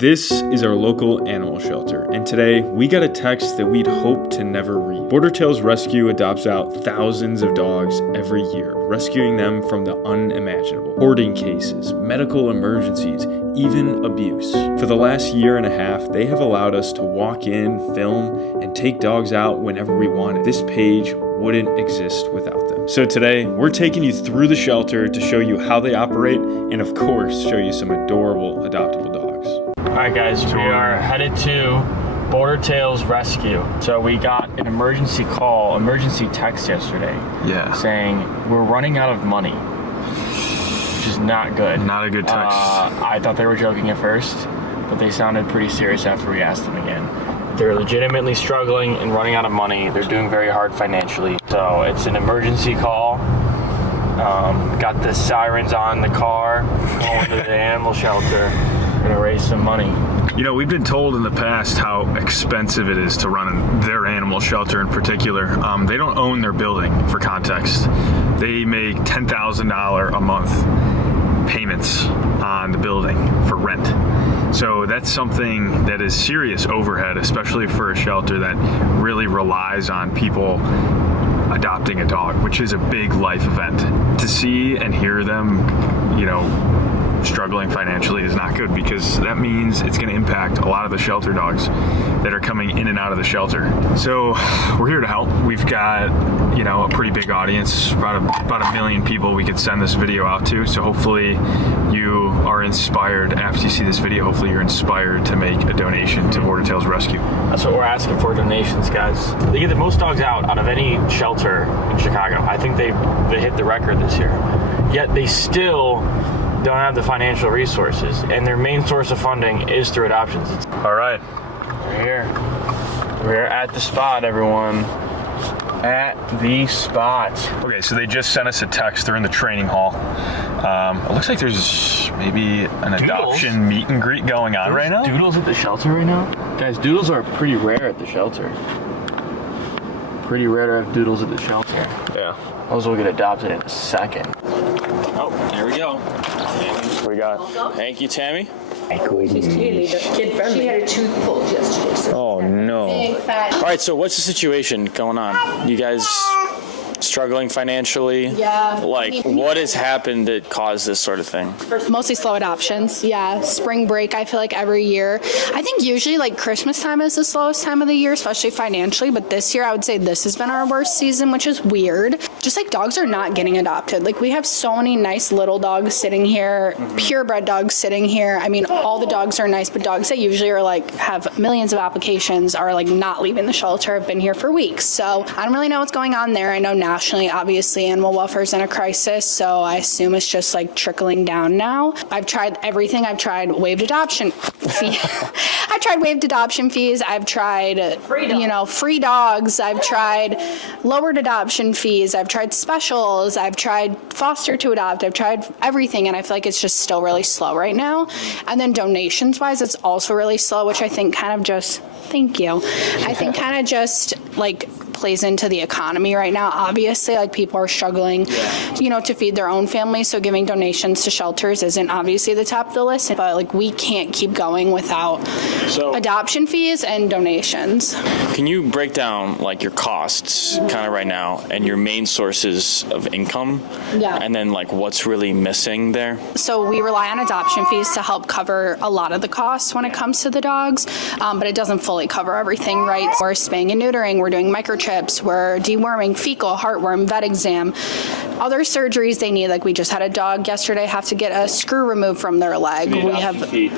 This is our local animal shelter, and today we got a text that we'd hoped to never read. Border Tails Rescue adopts out thousands of dogs every year, rescuing them from the unimaginable. Hoarding cases, medical emergencies, even abuse. For the last year and a half, they have allowed us to walk in, film, and take dogs out whenever we wanted. This page wouldn't exist without them. So today, we're taking you through the shelter to show you how they operate, and of course, show you some adorable adoptable dogs. All right, guys, we are headed to Border Tails Rescue. So we got an emergency text yesterday. Yeah. Saying we're running out of money, which is not good. Not a good text. I thought they were joking at first, but they sounded pretty serious after we asked them again. They're legitimately struggling and running out of money. They're doing very hard financially. So it's an emergency call. Got the sirens on the car, going to the animal shelter. Gonna raise some money. You know, we've been told in the past how expensive it is to run their animal shelter in particular. They don't own their building, for context. They make $10,000 a month payments on the building for rent. So that's something that is serious overhead, especially for a shelter that really relies on people adopting a dog, which is a big life event. To see and hear them, struggling financially is not good, because that means it's going to impact a lot of the shelter dogs that are coming in and out of the shelter. So we're here to help. We've got, a pretty big audience, about a million people we could send this video out to. So hopefully you are inspired after you see this video. Hopefully you're inspired to make a donation to Border Tails Rescue. That's what we're asking for, donations, guys. They get the most dogs out of any shelter in Chicago. I think they hit the record this year. Yet they still don't have the financial resources, and their main source of funding is through adoptions. All right. We're here. We're at the spot, everyone. At the spot. Okay, so they just sent us a text. They're in the training hall. It looks like there's maybe an adoption meet and greet going on right now. Doodles at the shelter right now? Guys, doodles are pretty rare at the shelter. Pretty rare to have doodles at the shelter. Yeah. Those will get adopted in a second. Oh, there we go. We got. Thank you, Tammy. She's clearly kid-friendly. She had a tooth pulled yesterday. So oh no! Big fat. All right, so what's the situation going on? You guys struggling financially? Yeah. Like, what has happened that caused this sort of thing? Mostly slow adoptions. Yeah. Spring break, I feel like every year. I think usually like Christmas time is the slowest time of the year, especially financially. But this year, I would say this has been our worst season, which is weird. Just like dogs are not getting adopted. Like we have so many nice little dogs sitting here, purebred dogs sitting here. I mean, all the dogs are nice, but dogs that usually are like have millions of applications are like not leaving the shelter, have been here for weeks. So I don't really know what's going on there. I know nationally, obviously, animal welfare is in a crisis, so I assume it's just like trickling down now. I've tried everything. I've tried waived adoption fee. I've tried waived adoption fees. I've tried, free dogs. I've tried lowered adoption fees. I've tried specials. I've tried foster to adopt. I've tried everything, and I feel like it's just still really slow right now. And then donations-wise, it's also really slow, which I think kind of just, thank you. I think kind of just like plays into the economy right now. Obviously, like people are struggling, to feed their own families. So giving donations to shelters isn't obviously the top of the list, but like we can't keep going without adoption fees and donations. Can you break down like your costs kind of right now and your main sources of income? Yeah. And then like what's really missing there? So we rely on adoption fees to help cover a lot of the costs when it comes to the dogs, but it doesn't fully cover everything, right? We're spaying and neutering, we're doing microchips, we're deworming, fecal, heartworm, vet exam, other surgeries they need. Like we just had a dog yesterday have to get a screw removed from their leg. The adoption fee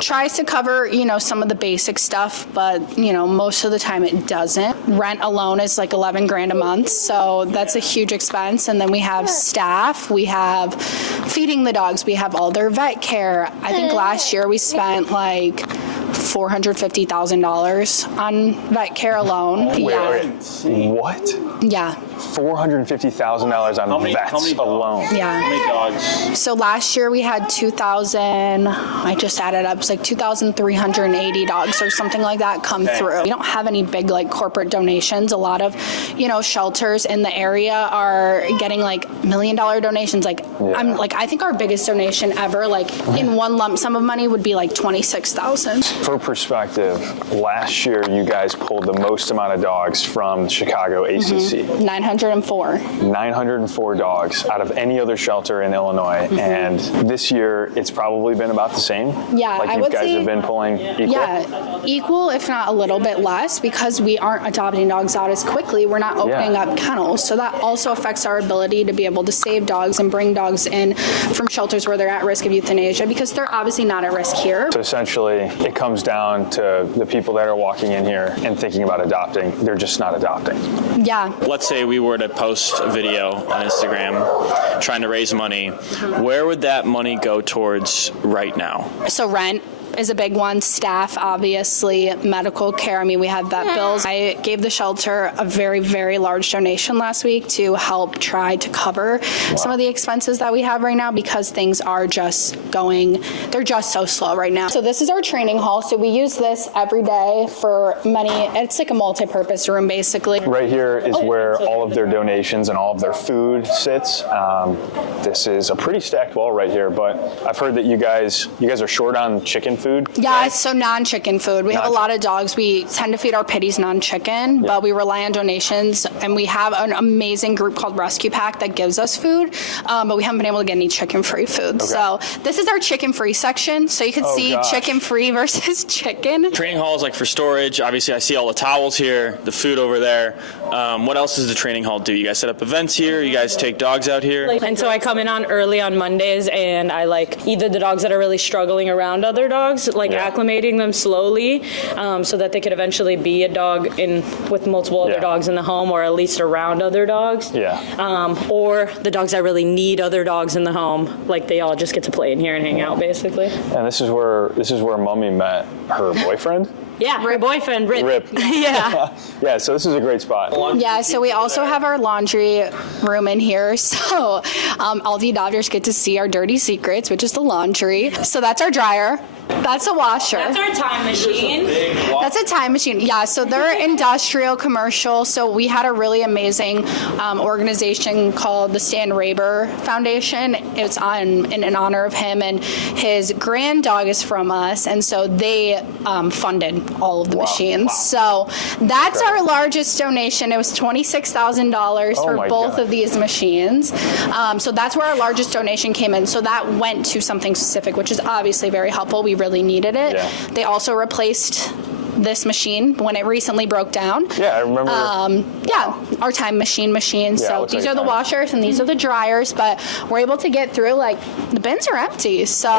tries to cover some of the basic stuff, but most of the time it doesn't. Rent alone is like $11,000 a month, so that's a huge expense. And then we have staff, we have feeding the dogs, we have all their vet care. I think last year we spent like $450,000 on vet care alone. What? Yeah. $450,000 on vets alone. Yeah. How many dogs? So last year we had 2,000, I just added up, it's like 2,380 dogs or something like that come through. We don't have any big like corporate donations. A lot of, shelters in the area are getting like $1 million donations. Like I think our biggest donation ever, like in one lump sum of money would be like 26,000. For perspective, last year you guys pulled the most amount of dogs from Chicago ACC. 904. 904 dogs out of any other shelter in Illinois, and this year it's probably been about the same. Yeah, like I you would guys say, have been pulling equal. Yeah, equal, if not a little bit less, because we aren't adopting dogs out as quickly. We're not opening up kennels, so that also affects our ability to be able to save dogs and bring dogs in from shelters where they're at risk of euthanasia, because they're obviously not at risk here. So essentially, it comes down to the people that are walking in here and thinking about adopting. They're just not adopting. Yeah. Let's say we were to post a video on Instagram trying to raise money. Where would that money go towards right now? So rent is a big one. Staff, obviously, medical care. I mean, we have vet bills. I gave the shelter a very, very large donation last week to help try to cover some of the expenses that we have right now, because things are just they're just so slow right now. So this is our training hall. So we use this every day for it's like a multi-purpose room, basically. Right here is where all of their donations and all of their food sits. This is a pretty stacked wall right here, but I've heard that you guys are short on chicken food. Yeah, so non-chicken food. We have a lot of dogs. We tend to feed our pitties non-chicken, but we rely on donations, and we have an amazing group called Rescue Pack that gives us food, but we haven't been able to get any chicken-free food. Okay. So this is our chicken-free section, so you can see chicken-free versus chicken. Training hall is like for storage. Obviously, I see all the towels here, the food over there. What else does the training hall do? You guys set up events here? You guys take dogs out here? And so I come in on early on Mondays, and I either the dogs that are really struggling around other dogs, acclimating them slowly, so that they could eventually be a dog with multiple other dogs in the home, or at least around other dogs. Or the dogs that really need other dogs in the home, they all just get to play in here and hang out, basically. And this is where Mummy met her boyfriend. Yeah, her boyfriend, Rip. Yeah. Yeah, so this is a great spot. Yeah, so we also have our laundry room in here. So all the adopters get to see our dirty secrets, which is the laundry. So that's our dryer. That's a washer. That's our time machine. That's a time machine. Yeah, so they're industrial, commercial. So we had a really amazing organization called the Stan Raber Foundation. It's in honor of him, and his grand dog is from us, and so they funded all of the machines. So that's our largest donation. It was $26,000 for both of these machines. So that's where our largest donation came in. So that went to something specific, which is obviously very helpful. We really needed it. Yeah. They also replaced this machine when it recently broke down. Yeah, I remember. Our time machine. Yeah, So these are the washers and these are the dryers, but we're able to get through, the bins are empty. So,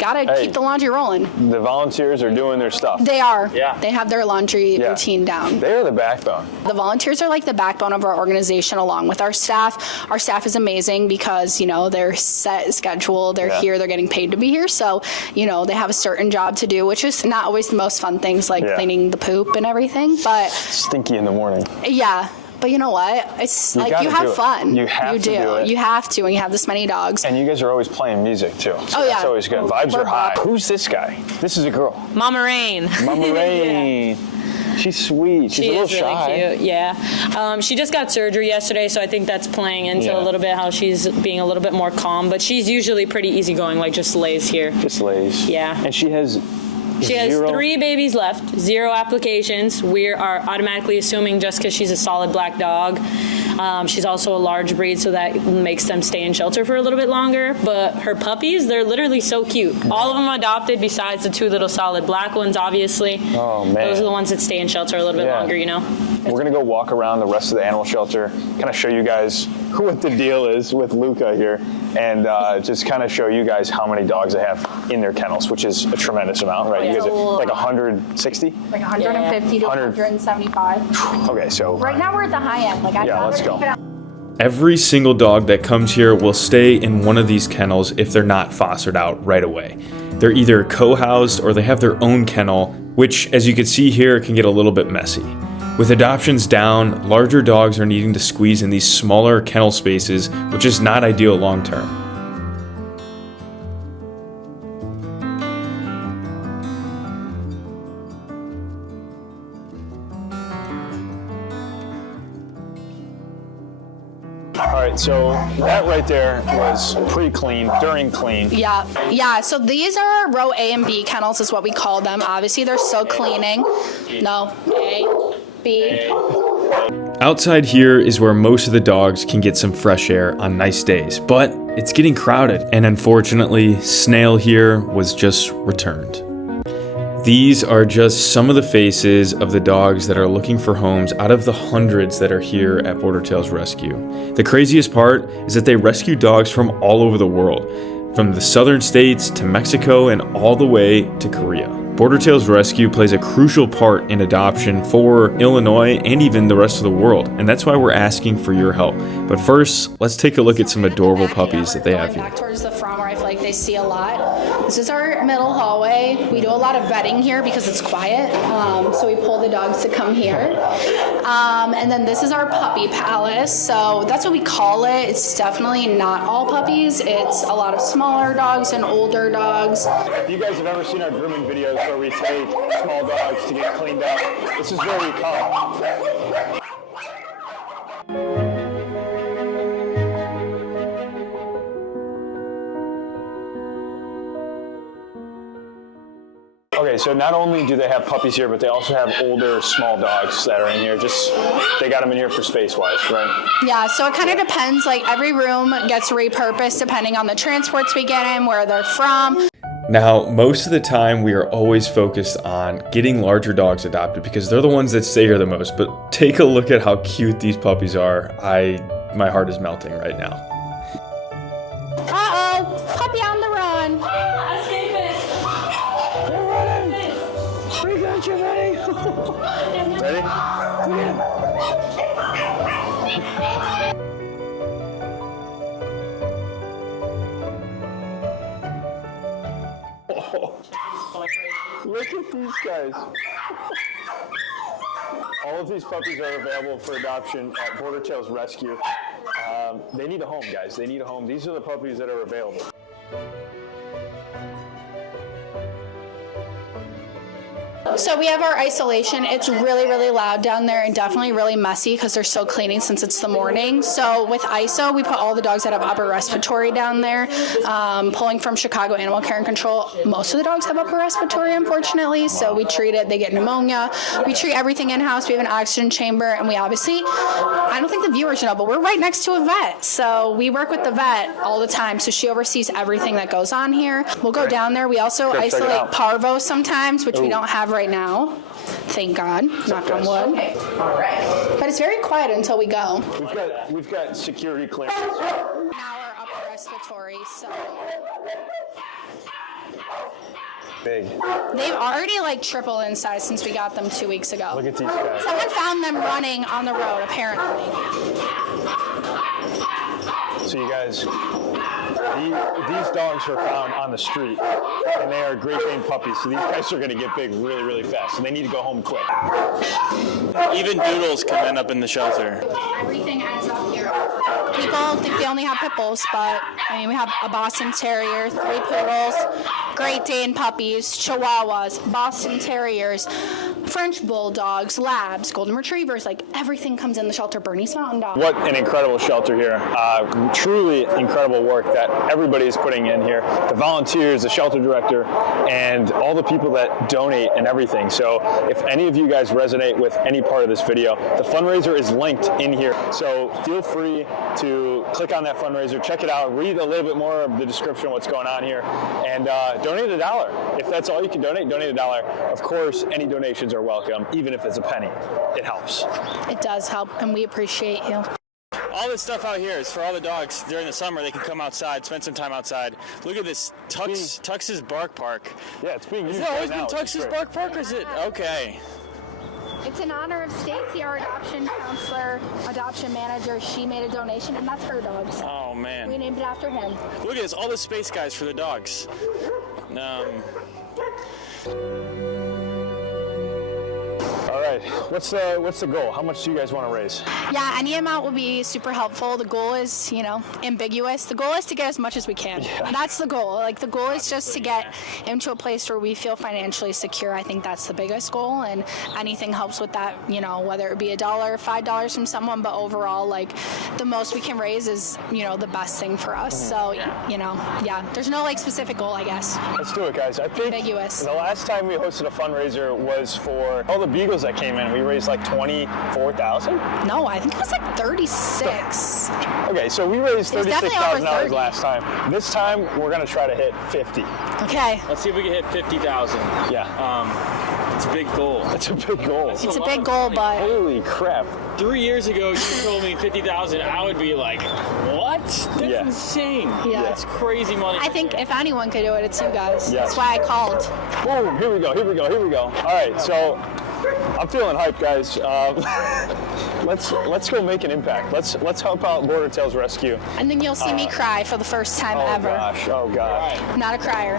gotta keep the laundry rolling. The volunteers are doing their stuff. They are. Yeah. They have their laundry routine down. They are the backbone. The volunteers are the backbone of our organization, along with our staff. Our staff is amazing because, they're set schedule. They're here. They're getting paid to be here. So, they have a certain job to do, which is not always the most fun things, cleaning the poop and everything. But stinky in the morning. Yeah. But you know what? It's you have fun. You have to do it. You have to, and you have this many dogs. And you guys are always playing music too. So that's always good. Vibes are high. Who's this guy? This is a girl. Mama Rain. Mama Rain. She's sweet. She's a little shy. Really cute. Yeah. She just got surgery yesterday, so I think that's playing into a little bit how she's being a little bit more calm. But she's usually pretty easygoing, just lays here. Just lays. Yeah. And she has 3 babies left, 0 applications. We are automatically assuming just because she's a solid black dog. She's also a large breed, so that makes them stay in shelter for a little bit longer. But her puppies, they're literally so cute. All of them adopted besides the 2 little solid black ones, obviously. Oh, man. Those are the ones that stay in shelter a little bit longer, We're going to go walk around the rest of the animal shelter, kind of show you guys what the deal is with Luca here, and just kind of show you guys how many dogs they have in their kennels, which is a tremendous amount, right? You guys are 160? 150 to 175. Okay, so right now we're at the high end. let's go. Every single dog that comes here will stay in one of these kennels if they're not fostered out right away. They're either co-housed or they have their own kennel, which, as you can see here, can get a little bit messy. With adoptions down, larger dogs are needing to squeeze in these smaller kennel spaces, which is not ideal long term. All right, so that right there was pre-clean, during clean. Yeah. So these are row A and B kennels is what we call them. Obviously, they're still cleaning. No, A, B. Outside here is where most of the dogs can get some fresh air on nice days, but it's getting crowded, and unfortunately, Snail here was just returned. These are just some of the faces of the dogs that are looking for homes out of the hundreds that are here at Border Tails Rescue. The craziest part is that they rescue dogs from all over the world, from the southern states to Mexico and all the way to Korea. Border Tails Rescue plays a crucial part in adoption for Illinois and even the rest of the world, and that's why we're asking for your help. But first, let's take a look at some adorable puppies that they have here. Back towards the front where I feel like they see a lot. This is our middle hallway. We do a lot of vetting here because it's quiet, so we pull the dogs to come here. And then this is our puppy palace, so that's what we call it. It's definitely not all puppies. It's a lot of smaller dogs and older dogs. If you guys have ever seen our grooming videos where we take small dogs to get cleaned up, this is where we come. Okay, so not only do they have puppies here, but they also have older, small dogs that are in here. They got them in here for space-wise, right? Yeah, so it kind of depends. Like every room gets repurposed depending on the transports we get in, where they're from. Now, most of the time we are always focused on getting larger dogs adopted because they're the ones that stay here the most, but take a look at how cute these puppies are. My heart is melting right now. Uh-oh, puppy on the run. Escape it. They're running! We got you, buddy! Ready? Come in. Look at these guys. All of these puppies are available for adoption at Border Tails Rescue. They need a home, guys. They need a home. These are the puppies that are available. So we have our isolation. It's really, really loud down there and definitely really messy because they're still cleaning since it's the morning. So with ISO, we put all the dogs that have upper respiratory down there. Pulling from Chicago Animal Care and Control, most of the dogs have upper respiratory, unfortunately. So we treat it. They get pneumonia. We treat everything in-house. We have an oxygen chamber. And we obviously, I don't think the viewers know, but we're right next to a vet. So we work with the vet all the time. So she oversees everything that goes on here. We'll go down there. We also isolate parvo sometimes, which we don't have right now. Thank God. Knock on wood. Okay. All right. But it's very quiet until we go. We've got security clearance. Now our upper respiratory, so Big. they've already like tripled in size since we got them 2 weeks ago. Look at these guys. Someone found them running on the road, apparently. So you guys, these dogs are found on the street, and they are Great Dane puppies. So these guys are going to get big really, really fast, and they need to go home quick. Even doodles can end up in the shelter. Everything ends up here. People think they only have pit bulls, but I mean, we have a Boston Terrier, 3 poodles, Great Dane puppies, Chihuahuas, Boston Terriers, French Bulldogs, Labs, Golden Retrievers, like everything comes in the shelter. Bernese Mountain Dog. What an incredible shelter here. Truly incredible work that everybody is putting in here. The volunteers, the shelter director, and all the people that donate and everything. So if any of you guys resonate with any part of this video, the fundraiser is linked in here. So feel free to click on that fundraiser, check it out, read a little bit more of the description of what's going on here, and donate $1. If that's all you can donate $1. Of course, any donations are welcome, even if it's a penny. It helps. It does help, and we appreciate you. All this stuff out here is for all the dogs during the summer. They can come outside, spend some time outside. Look at this, Tux's Bark Park. Yeah, it's being used Has it always right been now. Tux's Bark Park, or is it? Okay. It's in honor of Stacy, our adoption counselor, adoption manager. She made a donation, and that's her dogs. Oh, We man. named it after him. Look at this, all the space guys for the dogs. All right, right, what's the goal? How much do you guys want to raise? Yeah, any amount will be super helpful. The goal is, ambiguous. The goal is to get as much as we can. Yeah. That's the goal. Like, the goal is just to get into a place where we feel financially secure. I think that's the biggest goal, and anything helps with that, whether it be $1, $5 from someone, but overall, like, the most we can raise is, the best thing for us. So, there's no, like, specific goal, I guess. Let's do it, guys. I think Ambiguous. the last time we hosted a fundraiser was for all the beagles that came in. We raised like 24,000. No, I think it was like 36. Okay, so we raised It was definitely over $36,000 30. last time. This time we're gonna try to hit 50. Okay. Let's see if we can hit 50,000. Yeah, It's a big goal. it's a big goal. It's a big goal, but Holy crap! 3 years ago, you told me 50,000. I would be like, what? That's Yeah. insane. Yeah. That's crazy money. I think if anyone could do it, it's you guys. Yes. That's why I called. Boom! Here we go. All right, so I'm feeling hyped, guys. Let's go make an impact. Let's help out Border Tails Rescue. And then you'll see me cry for the first time ever. Oh gosh. Not a crier.